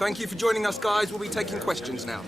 Thank you for joining us, guys. We'll be taking questions now.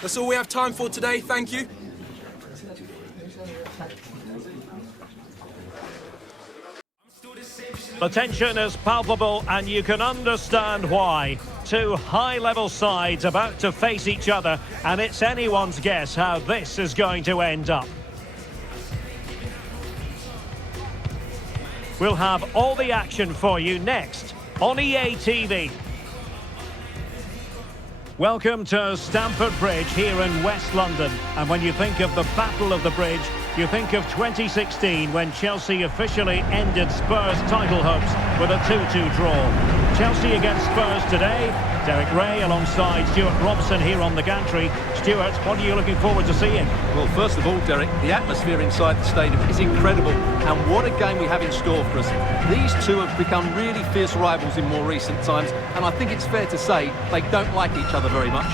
That's all we have time for today. Thank you. The tension is palpable and you can understand why. Two high-level sides about to face each other, and it's anyone's guess how this is going to end up. We'll have all the action for you next on EA TV. Welcome to Stamford Bridge here in West London. And when you think of the Battle of the Bridge, you think of 2016 when Chelsea officially ended Spurs' title hopes with a 2-2 draw. Chelsea against Spurs today. Derek Ray alongside Stuart Robson here on the gantry. Stuart, what are you looking forward to seeing? Well, first of all, Derek, the atmosphere inside the stadium is incredible. And what a game we have in store for us. These two have become really fierce rivals in more recent times. And I think it's fair to say they don't like each other very much.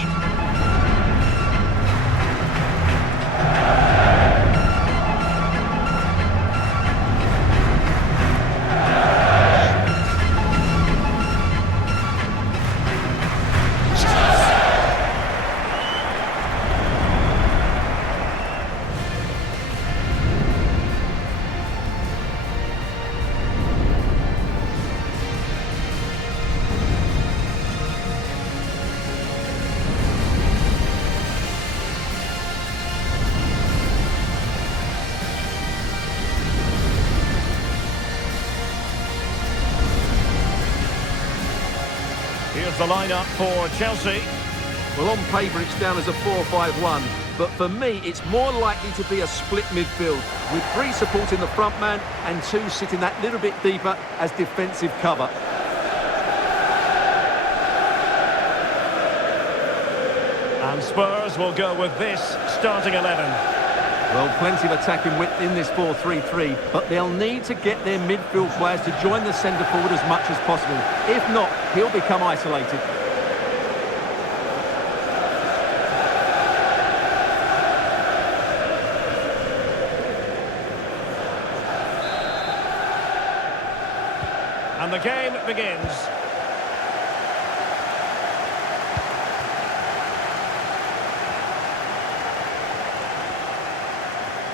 Here's the lineup for Chelsea. Well, on paper, it's down as a 4-5-1. But for me, it's more likely to be a split midfield, with three supporting the front man and two sitting that little bit deeper as defensive cover. And Spurs will go with this starting 11. Well, plenty of attacking width in this 4-3-3, but they'll need to get their midfield players to join the centre forward as much as possible. If not, he'll become isolated. And the game begins.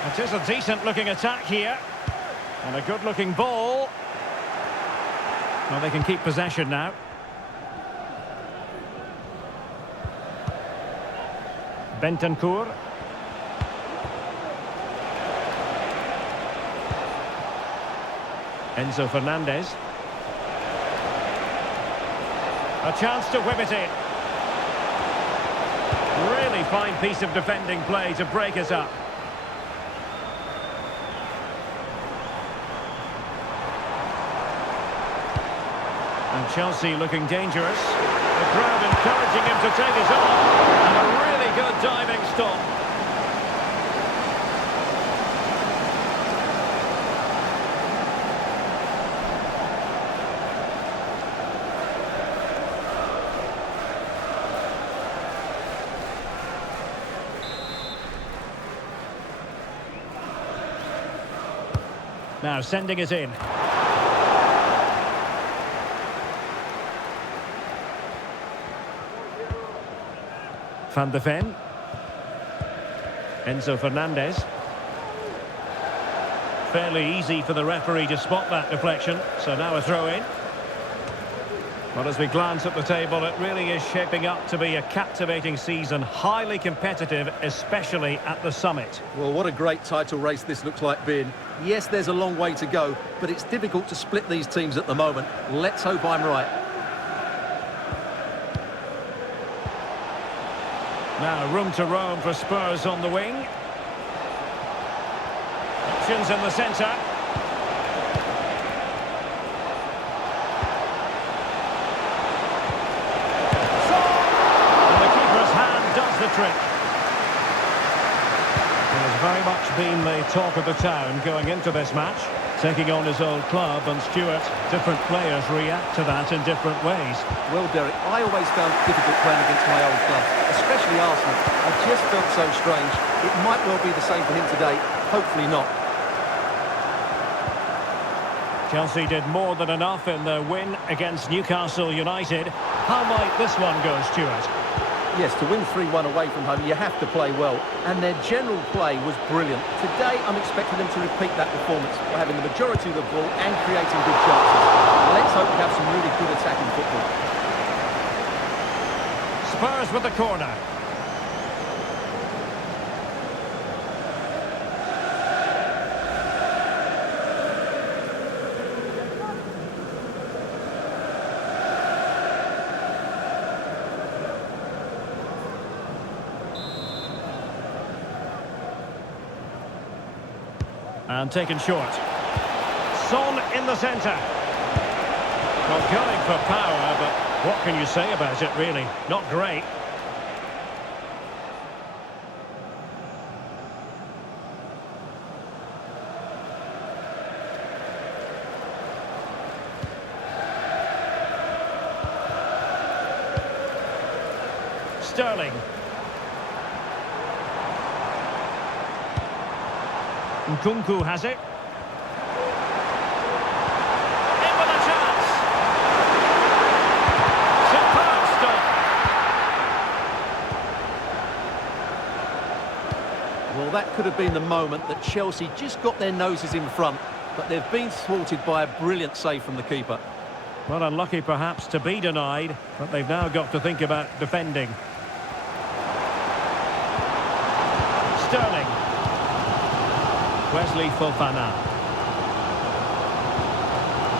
It is a decent-looking attack here. And a good-looking ball. Well, they can keep possession now. Bentancur. Enzo Fernandez. A chance to whip it in. Really fine piece of defending play to break us up. And Chelsea looking dangerous. The crowd encouraging him to take it on. And a really good diving stop. Now sending it in. Van de Ven. Enzo Fernandez. Fairly easy for the referee to spot that deflection. So now a throw in. Well, as we glance at the table, it really is shaping up to be a captivating season, highly competitive, especially at the summit. Well, what a great title race this looks like being. Yes, there's a long way to go, but it's difficult to split these teams at the moment. Let's hope I'm right. Now, room to roam for Spurs on the wing. Options in the centre. The trick. He has very much been the talk of the town going into this match, taking on his old club, and Stuart, different players react to that in different ways. Well, Derek, I always found it difficult playing against my old club, especially Arsenal. I just felt so strange. It might well be the same for him today, hopefully not. Chelsea did more than enough in their win against Newcastle United. How might this one go, Stuart? Yes, to win 3-1 away from home, you have to play well. And their general play was brilliant. Today, I'm expecting them to repeat that performance by having the majority of the ball and creating good chances. Let's hope we have some really good attacking football. Spurs with the corner. And taken short. Son in the centre. Well, going for power, but what can you say about it, really? Not great. Sterling. Nkunku has it. In with a chance. Superb stop. Well, that could have been the moment that Chelsea just got their noses in front, but they've been thwarted by a brilliant save from the keeper. Well, unlucky perhaps to be denied, but they've now got to think about defending. Sterling. Wesley Fofana.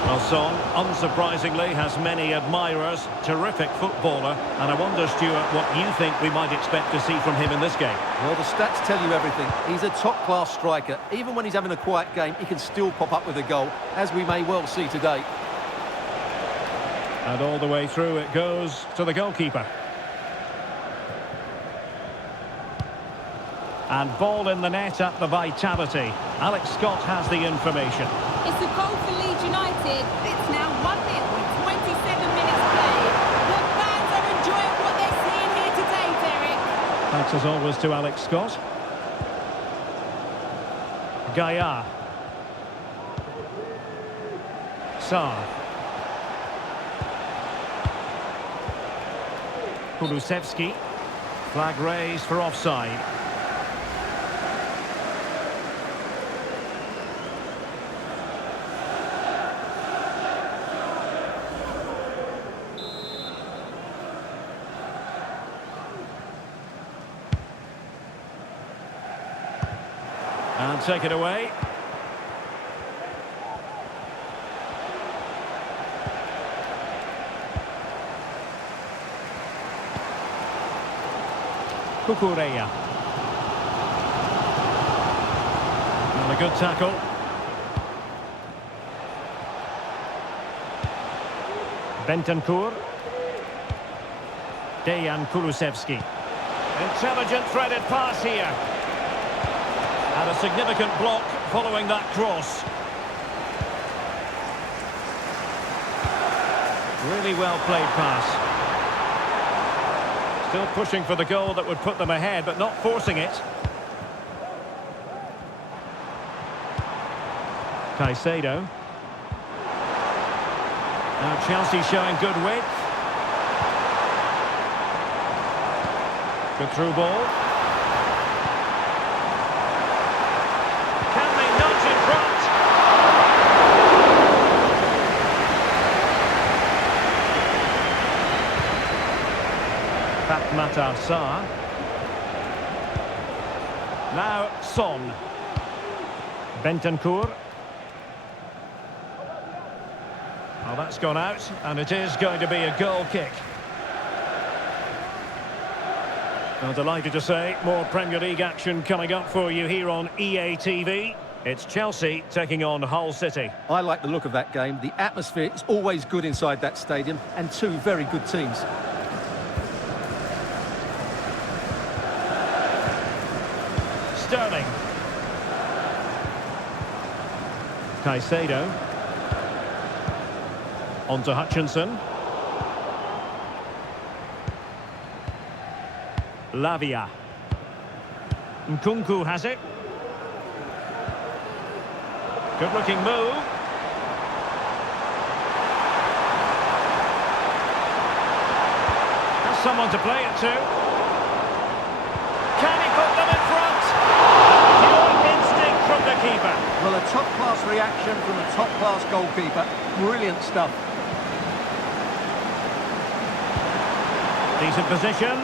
Well, Son, unsurprisingly, has many admirers. Terrific footballer. And I wonder, Stuart, what you think we might expect to see from him in this game. Well, the stats tell you everything. He's a top-class striker. Even when he's having a quiet game, he can still pop up with a goal, as we may well see today. And all the way through it goes to the goalkeeper. And ball in the net at the Vitality. Alex Scott has the information. It's a goal for Leeds United. It's now 1-0 with 27 minutes played. The fans are enjoying what they're seeing here today, Derek. Thanks as always to Alex Scott. Gaia. Sarr. Kulusevski. Flag raised for offside. And take it away. Kukureya. And a good tackle. Bentancur. Dejan Kulusevski. Intelligent threaded pass here. And a significant block following that cross. Really well played pass. Still pushing for the goal that would put them ahead, but not forcing it. Caicedo. Now Chelsea showing good width. Good through ball. Matar Sarr. Now Son. Bentancur. Well, that's gone out, and it is going to be a goal kick. Well, delighted to say, more Premier League action coming up for you here on EA TV. It's Chelsea taking on Hull City. I like the look of that game. The atmosphere is always good inside that stadium, and two very good teams. Sterling. Caicedo. On to Hutchinson. Lavia. Nkunku has it. Good looking move. Has someone to play it to. Can he put them in front? Pure instinct from the keeper. Well, a top-class reaction from a top-class goalkeeper. Brilliant stuff. Decent position.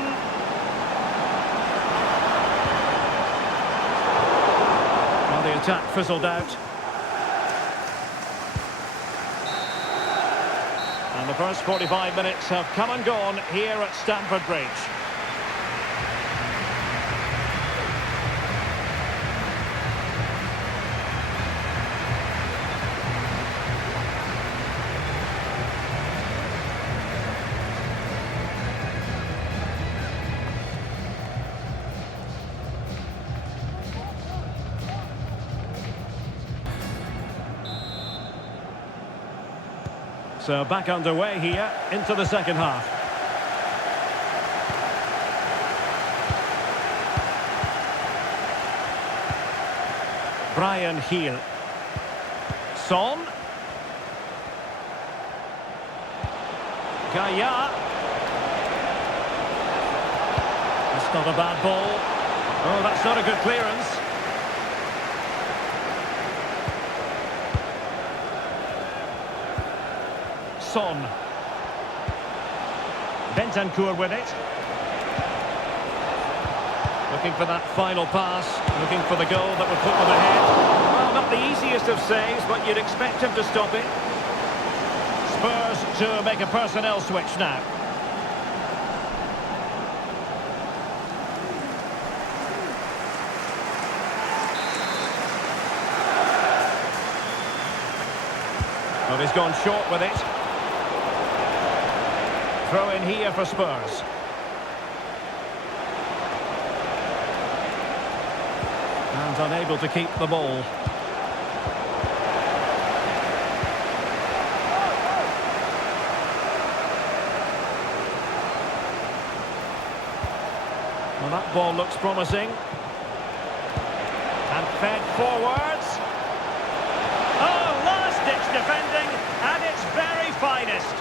Well, the attack fizzled out. And the first 45 minutes have come and gone here at Stamford Bridge. So back underway here into the second half. Brian Heel. Son. Gaya. That's not a bad ball. Oh, that's not a good clearance. Son. Bentancur with it. Looking for that final pass. Looking for the goal that would put them ahead. Well, not the easiest of saves, but you'd expect him to stop it. Spurs to make a personnel switch now. Well, he's gone short with it. Throw in here for Spurs. And unable to keep the ball. Well, that ball looks promising. And fed forwards. Oh, last-ditch defending at its very finest.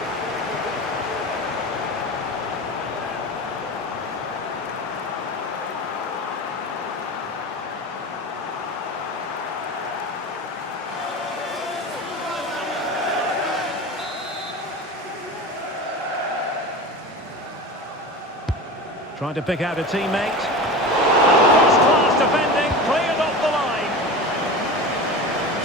Trying to pick out a teammate. First-class defending, cleared off the line.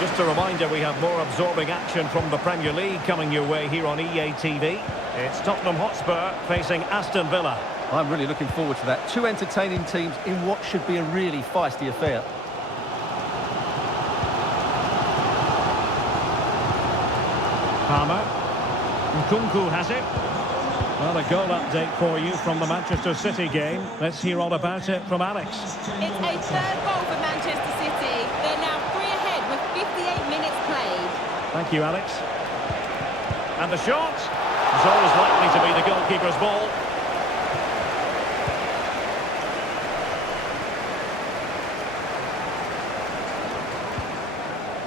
Just a reminder, we have more absorbing action from the Premier League coming your way here on EA TV. It's Tottenham Hotspur facing Aston Villa. I'm really looking forward to that. Two entertaining teams in what should be a really feisty affair. Palmer. Nkunku has it. Well, a goal update for you from the Manchester City game. Let's hear all about it from Alex. It's a third goal for Manchester City. They're now 3 ahead with 58 minutes played. Thank you, Alex. And the shot is always likely to be the goalkeeper's ball.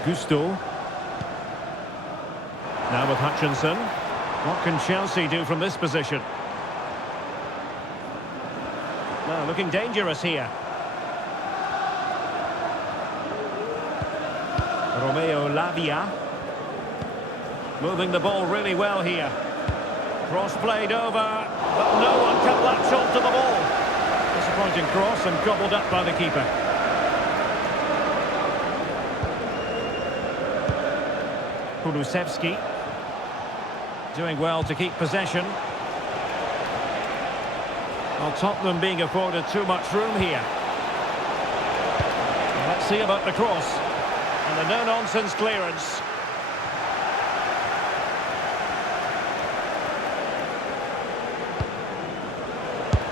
Gusto. Now with Hutchinson. What can Chelsea do from this position? Now looking dangerous here. Romeo Lavia. Moving the ball really well here. Cross played over, but no one can latch onto the ball. Disappointing cross and gobbled up by the keeper. Kulusevski doing well to keep possession. Well, Tottenham being afforded too much room here. Let's see about the cross. And a no-nonsense clearance.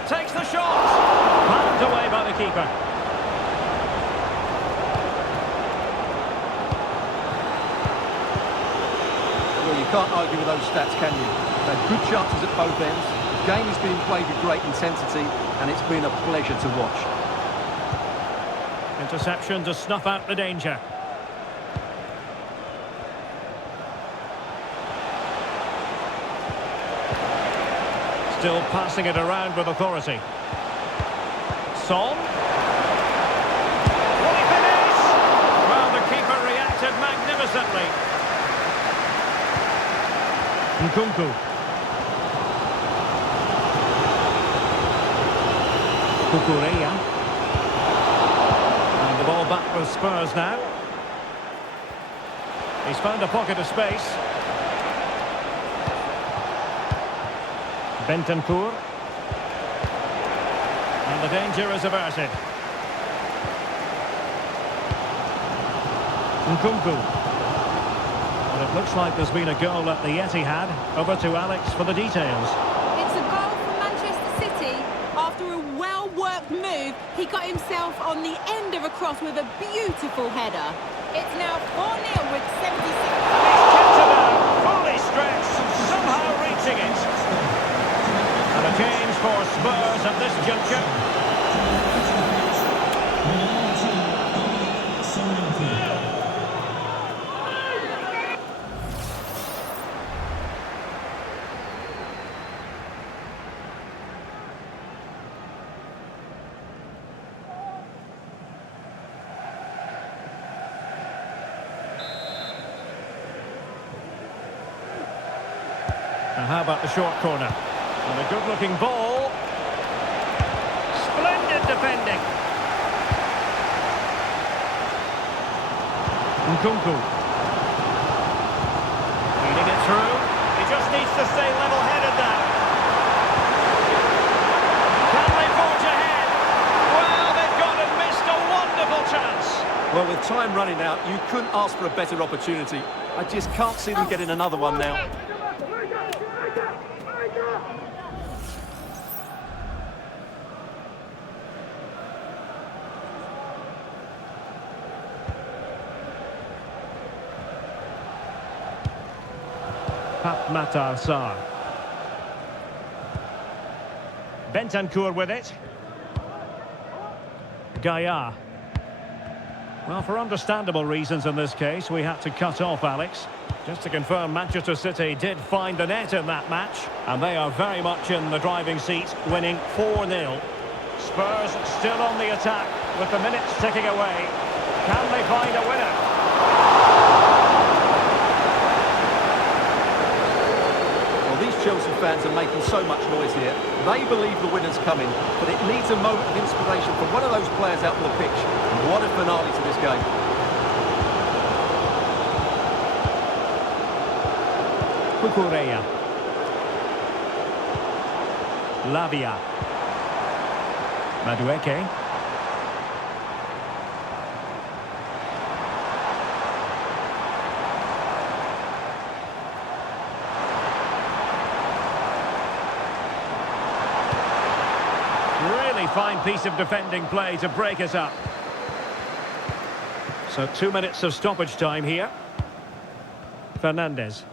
Takes the shot! Palmed away by the keeper. Well, you can't argue with those stats, can you? They've had good chances at both ends. The game has been played with great intensity, and it's been a pleasure to watch. Interception to snuff out the danger. Still passing it around with authority. Son. Will he finish? Well, the keeper reacted magnificently. Nkunku. Kukureya. And the ball back with Spurs now. He's found a pocket of space. Bentancur. And the danger is averted. Nkunku. But it looks like there's been a goal at the Etihad. Over to Alex for the details. It's a goal for Manchester City. After a well-worked move, he got himself on the end of a cross with a beautiful header. It's now 4-0 with 76. Kept it out, fully stretched, somehow reaching it. And a change for Spurs at this juncture. Now how about the short corner? And a good-looking ball. Splendid defending. Nkunku. Feeding it through. He just needs to stay level-headed now. Can they forge ahead? Well, they've gone and missed a wonderful chance. Well, with time running out, you couldn't ask for a better opportunity. I just can't see them getting another one now. Matar Sarr. Bentancur with it. Gaia. Well, for understandable reasons in this case, we had to cut off Alex. Just to confirm, Manchester City did find the net in that match, and they are very much in the driving seat, winning 4-0. Spurs still on the attack, with the minutes ticking away. Can they find a winner? Chelsea fans are making so much noise here. They believe the winner's coming, but it needs a moment of inspiration from one of those players out on the pitch. And what a finale to this game. Kukureya. Lavia. Madueke. Fine piece of defending play to break us up. So 2 minutes of stoppage time here. Fernandes.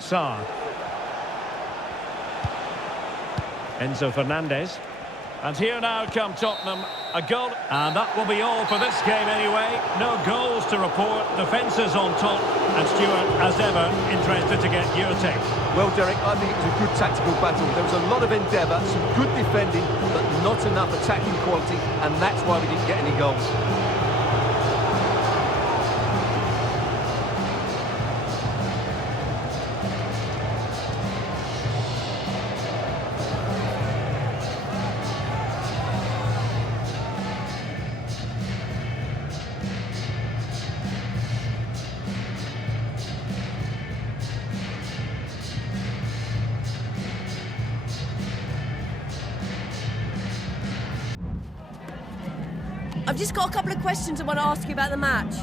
Sarr. Enzo Fernandez. And here now come Tottenham. A goal. And that will be all for this game anyway. No goals to report. Defences on top. And Stuart, as ever, interested to get your take. Well, Derek, I think it was a good tactical battle. There was a lot of endeavour, some good defending, but not enough attacking quality, and that's why we didn't get any goals. I've just got a couple of questions I want to ask you about the match.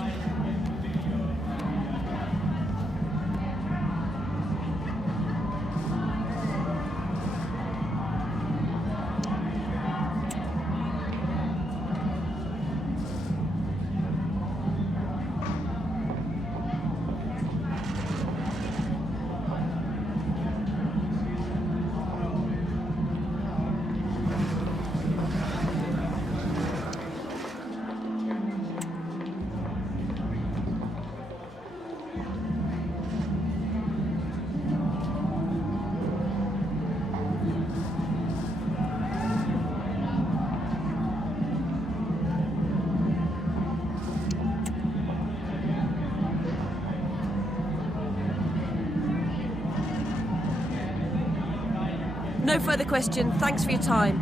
No further question. Thanks for your time.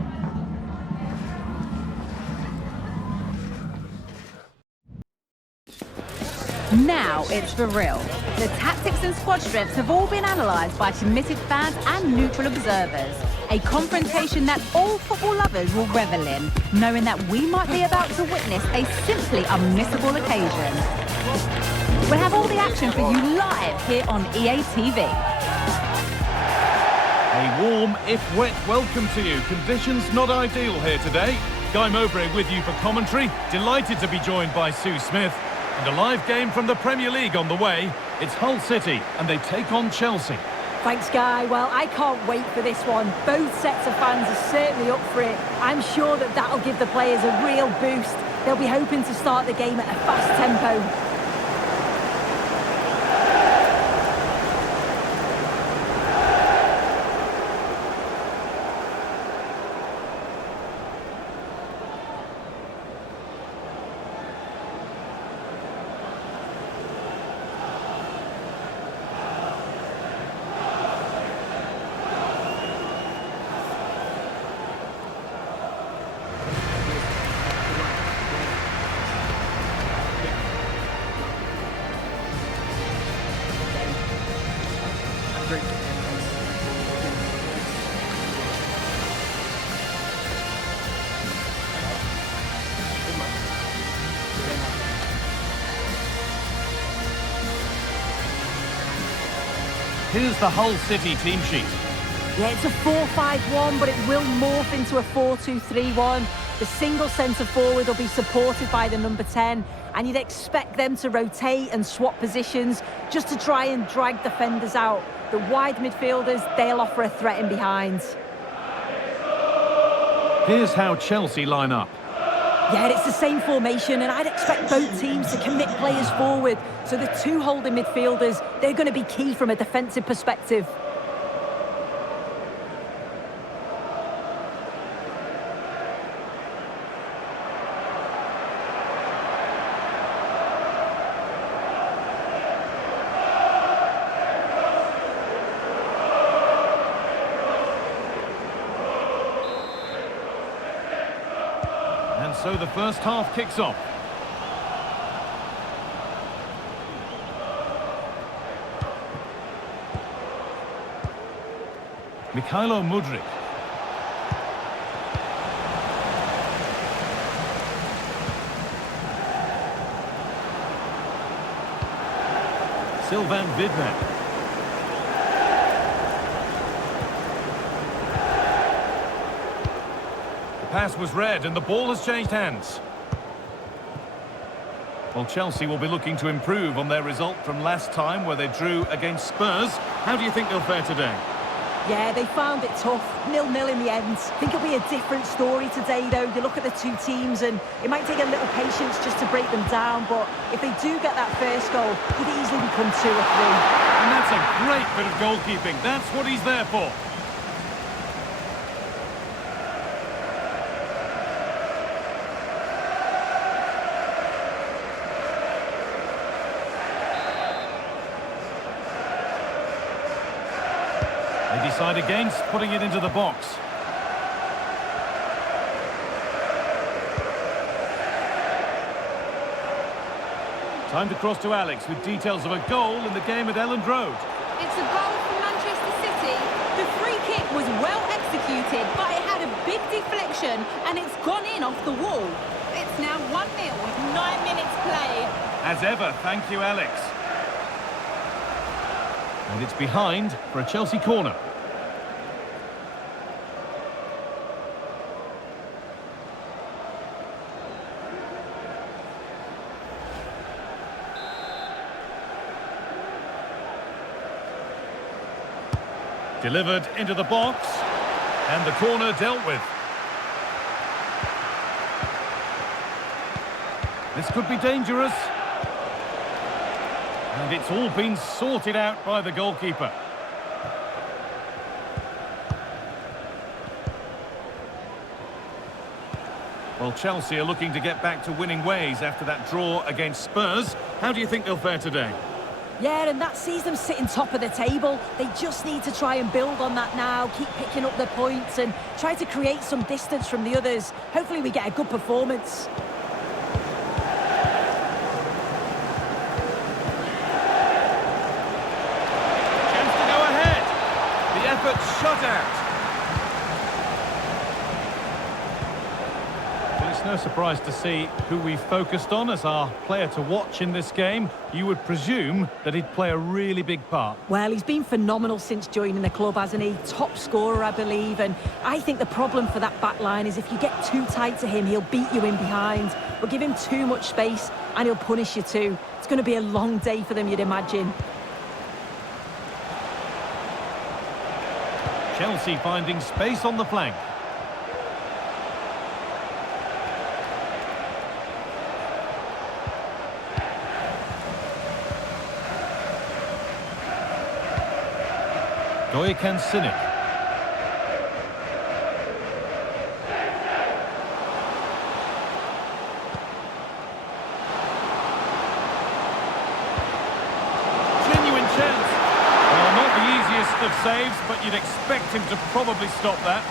Now it's for real. The tactics and squad strengths have all been analysed by committed fans and neutral observers. A confrontation that all football lovers will revel in, knowing that we might be about to witness a simply unmissable occasion. We'll have all the action for you live here on EA TV. A warm, if wet, welcome to you. Conditions not ideal here today. Guy Mowbray with you for commentary. Delighted to be joined by Sue Smith. And a live game from the Premier League on the way. It's Hull City and they take on Chelsea. Thanks, Guy. Well, I can't wait for this one. Both sets of fans are certainly up for it. I'm sure that that'll give the players a real boost. They'll be hoping to start the game at a fast tempo. Here's the Hull City team sheet. Yeah, it's a 4-5-1, but it will morph into a 4-2-3-1. The single centre forward will be supported by the number 10, and you'd expect them to rotate and swap positions just to try and drag defenders out. The wide midfielders, they'll offer a threat in behind. Here's how Chelsea line up. Yeah, it's the same formation, and I'd expect both teams to commit players forward. So the two holding midfielders, they're going to be key from a defensive perspective. And so the first half kicks off. Mikhailo Mudryk. Sylvain Vidman. Pass was read and the ball has changed hands. Well, Chelsea will be looking to improve on their result from last time where they drew against Spurs. How do you think they'll fare today? Yeah, they found it tough. 0-0 in the end. I think it'll be a different story today, though. You look at the two teams and it might take a little patience just to break them down, but if they do get that first goal, it could easily become 2 or 3. And that's a great bit of goalkeeping. That's what he's there for. They decide against putting it into the box. Time to cross to Alex with details of a goal in the game at Elland Road. It's a goal for Manchester City. The free kick was well executed, but it had a big deflection and it's gone in off the wall. It's now 1-0 with 9 minutes played. As ever, thank you, Alex. And it's behind for a Chelsea corner. Delivered into the box, and the corner dealt with. This could be dangerous. And it's all been sorted out by the goalkeeper. Well, Chelsea are looking to get back to winning ways after that draw against Spurs. How do you think they'll fare today? Yeah, and that sees them sitting top of the table. They just need to try and build on that now, keep picking up the points and try to create some distance from the others. Hopefully we get a good performance. Chance to go ahead. The effort shut out. Well, it's no surprise to see who we focused on as our player to watch in this game. You would presume that he'd play a really big part. Well, he's been phenomenal since joining the club, hasn't he? Top scorer, I believe, and I think the problem for that back line is if you get too tight to him, he'll beat you in behind, but give him too much space and he'll punish you too. It's going to be a long day for them, you'd imagine. Chelsea finding space on the flank. Goikan Sinek. Genuine chance. Well, not the easiest of saves, but you'd expect him to probably stop that.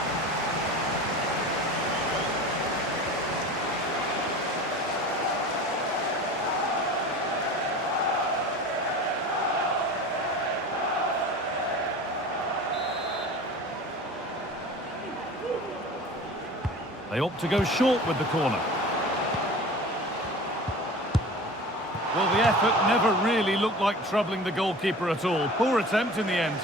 They opt to go short with the corner. Well, the effort never really looked like troubling the goalkeeper at all. Poor attempt in the end.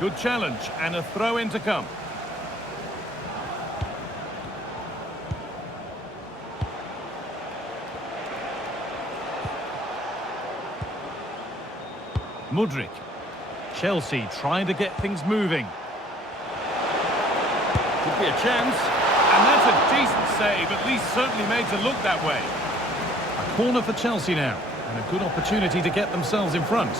Good challenge and a throw-in to come. Mudryk. Chelsea trying to get things moving. Could be a chance. And that's a decent save, at least certainly made to look that way. A corner for Chelsea now, and a good opportunity to get themselves in front.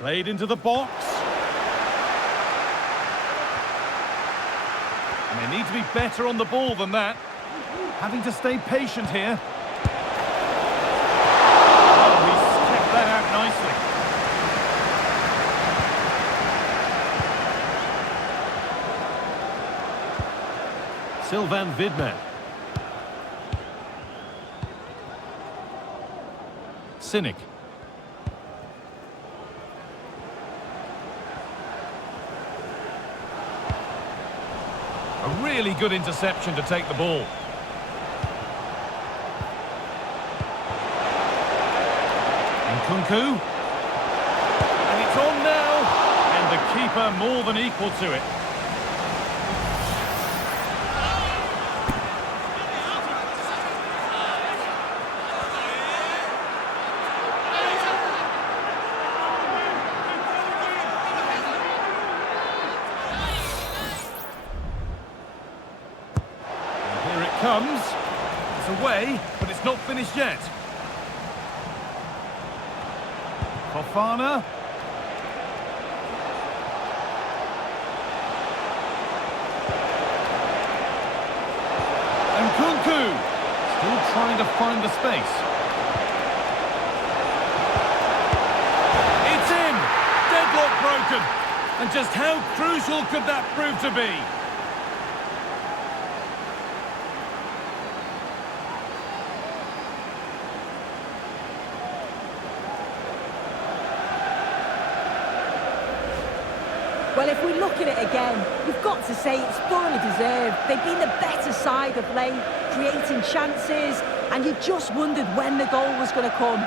Played into the box. And they need to be better on the ball than that. Having to stay patient here. Oh, he's kept that out nicely. Sylvain Vidmer. Sinek. A really good interception to take the ball. Nkunku. And it's on now. And the keeper more than equal to it. Comes. It's away, but it's not finished yet. Fofana. And Kunku. Still trying to find the space. It's in! Deadlock broken. And just how crucial could that prove to be? Well, if we look at it again, we've got to say it's thoroughly deserved. They've been the better side of late, creating chances, and you just wondered when the goal was going to come.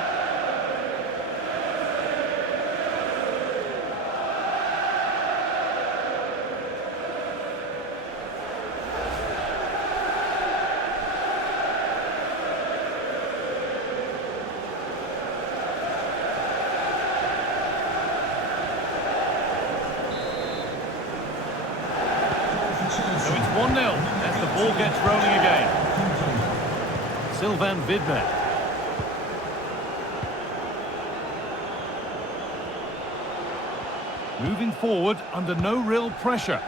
So it's 1-0 as the ball gets rolling again. Sylvain Vidmet. Moving forward under no real pressure.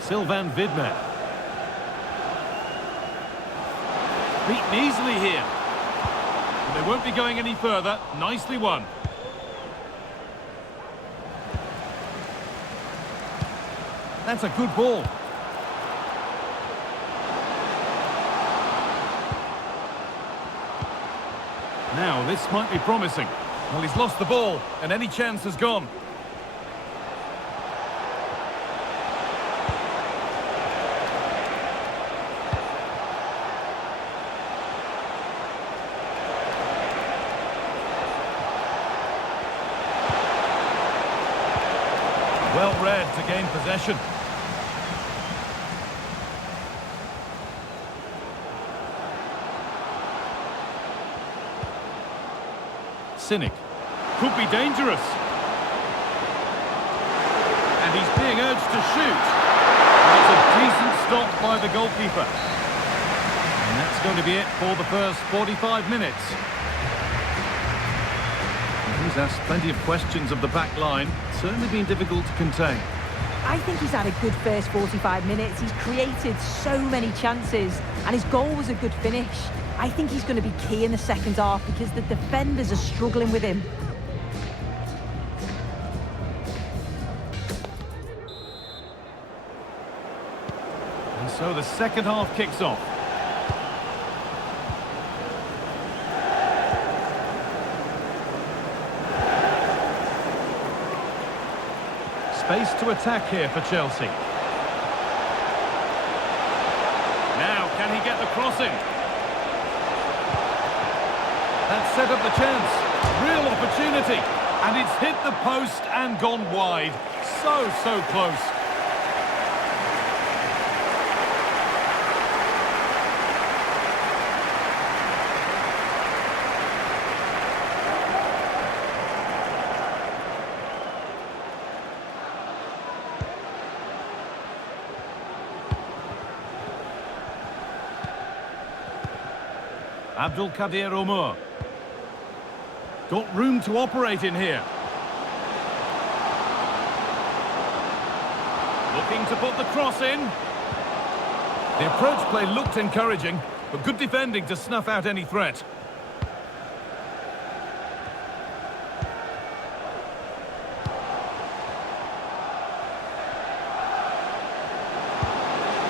Sylvain Vidmet. Beaten easily here. They won't be going any further. Nicely won. That's a good ball. Now, this might be promising. Well, he's lost the ball, and any chance has gone. Well read to gain possession. Cynic. Could be dangerous. And he's being urged to shoot. That's a decent stop by the goalkeeper. And that's going to be it for the first 45 minutes. He's asked plenty of questions of the back line. Certainly been difficult to contain. I think he's had a good first 45 minutes. He's created so many chances, and his goal was a good finish. I think he's going to be key in the second half because the defenders are struggling with him. And so the second half kicks off. Space to attack here for Chelsea. Now, can he get the cross in? That set up the chance. Real opportunity. And it's hit the post and gone wide. So close. Abdulkadir Omar. Got room to operate in here. Looking to put the cross in. The approach play looked encouraging, but good defending to snuff out any threat.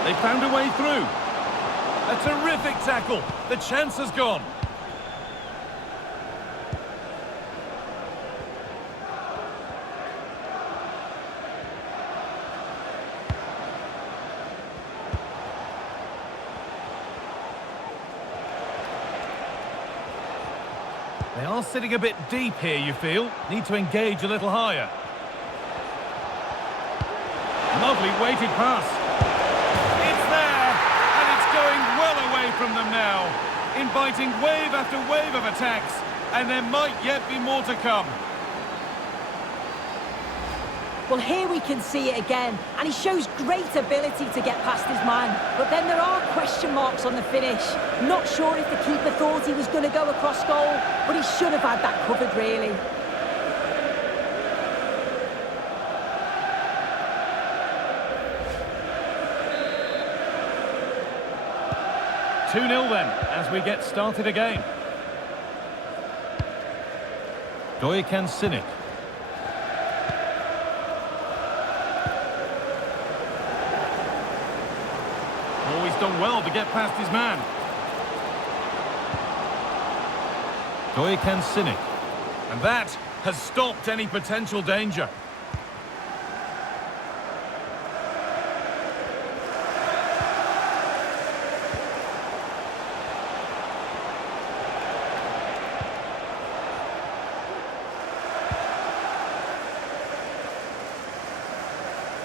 They found a way through. A terrific tackle. The chance has gone. They are sitting a bit deep here, you feel. Need to engage a little higher. Lovely weighted pass. It's there, and it's going well away from them now. Inviting wave after wave of attacks, and there might yet be more to come. Well, here we can see it again, and he shows great ability to get past his man. But then there are question marks on the finish. Not sure if the keeper thought he was going to go across goal, but he should have had that covered, really. Two 0 then, as we get started again. Sinic. Oh, he's done well to get past his man. Sinic. And that has stopped any potential danger.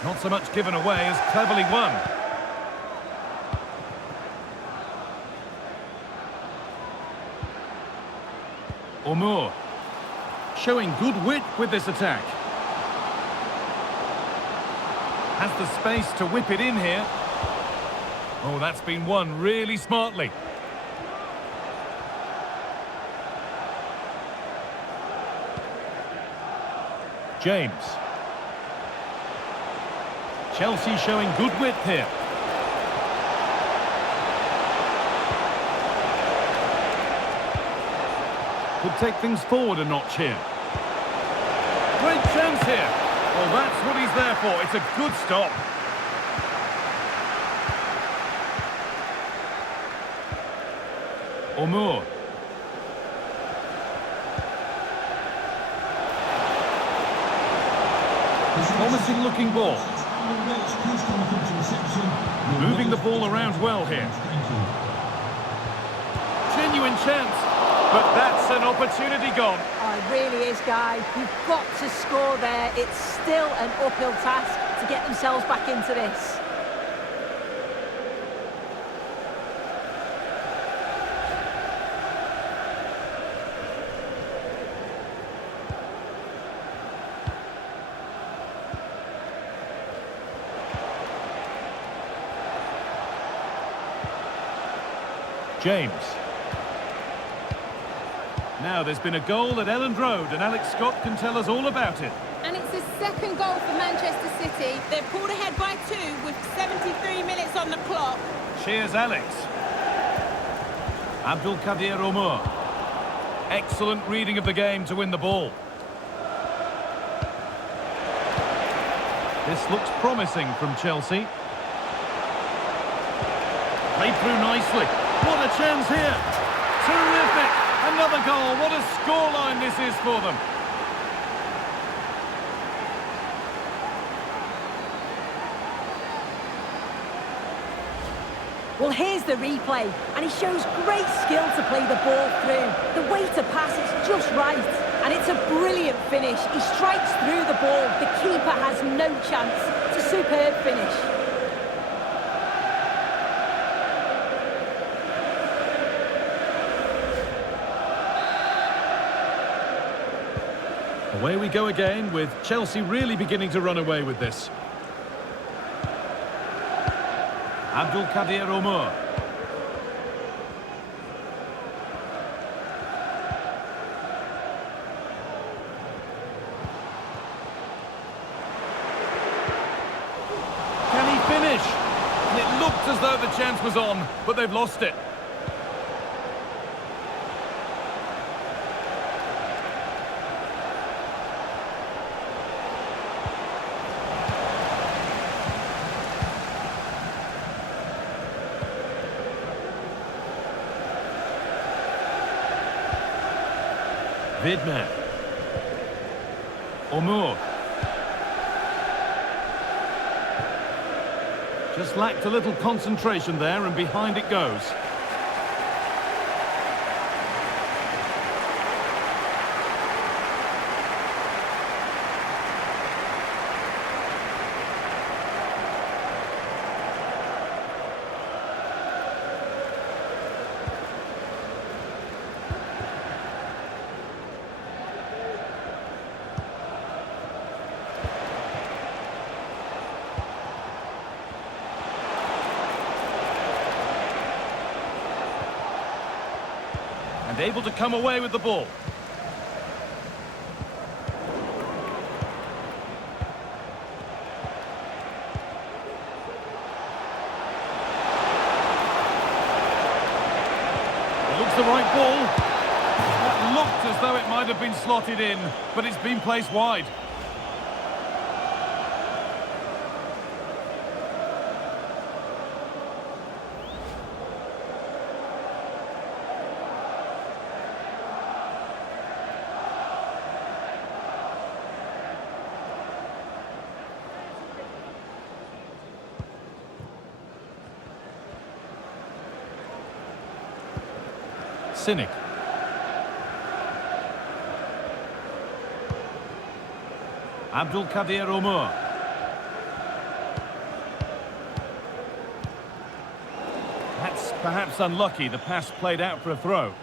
Not so much given away as cleverly won. Moore showing good wit with this attack. Has the space to whip it in here. Oh, that's been won really smartly. James. Chelsea showing good width here. Could take things forward a notch here. Great chance here. Well, that's what he's there for. It's a good stop. Moore. Promising looking ball. Moving the ball around well here. Genuine chance, but that's an opportunity gone. Oh, it really is, Guy. You've got to score there. It's still an uphill task to get themselves back into this. James. Now there's been a goal at Elland Road and Alex Scott can tell us all about it. And it's the second goal for Manchester City. They're pulled ahead by 2 with 73 minutes on the clock. Cheers, Alex. Abdulkadir Omar. Excellent reading of the game to win the ball. This looks promising from Chelsea. Played through nicely. What a chance here. Terrific. Another goal. What a scoreline this is for them. Well, here's the replay, and he shows great skill to play the ball through. The way to pass is just right, and it's a brilliant finish. He strikes through the ball. The keeper has no chance. It's a superb finish. Away we go again, with Chelsea really beginning to run away with this. Abdulkadir Omar. Can he finish? And it looked as though the chance was on, but they've lost it. Vidman. Moore. Just lacked a little concentration there, and behind it goes. and able to come away with the ball. It looks the right ball. That looked as though it might have been slotted in, but it's been placed wide. Cynic. Abdul Kadir Omar. That's perhaps unlucky. The pass played out for a throw.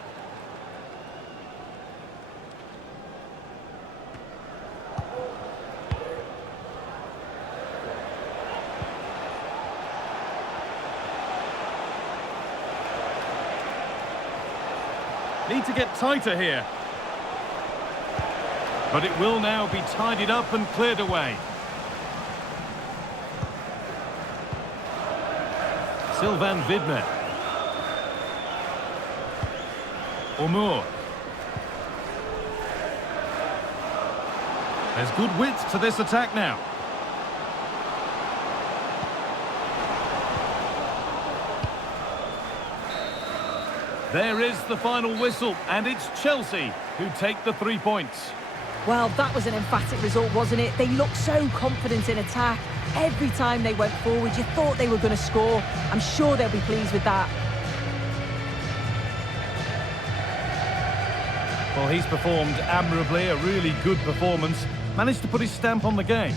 Need to get tighter here. But it will now be tidied up and cleared away. Sylvain Vidmer. Omar. There's good width to this attack now. There is the final whistle, and it's Chelsea who take the 3 points. Well, that was an emphatic result, wasn't it? They looked so confident in attack. Every time they went forward, you thought they were going to score. I'm sure they'll be pleased with that. Well, he's performed admirably, a really good performance. Managed to put his stamp on the game.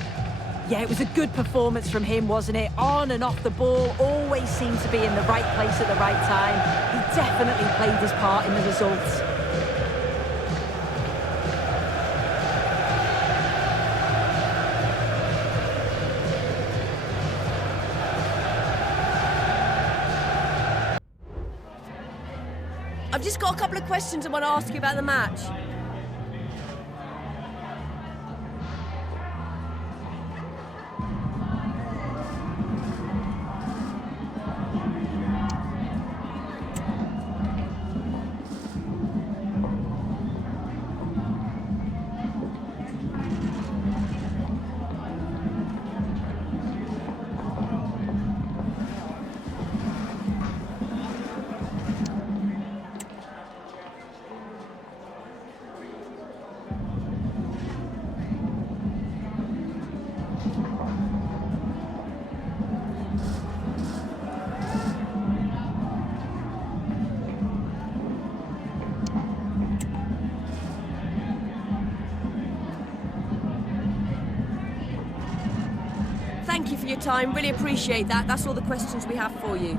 Yeah, it was a good performance from him, wasn't it? On and off the ball, always seemed to be in the right place at the right time. He definitely played his part in the results. I've just got a couple of questions I want to ask you about the match. Thank you for your time, really appreciate that. That's all the questions we have for you.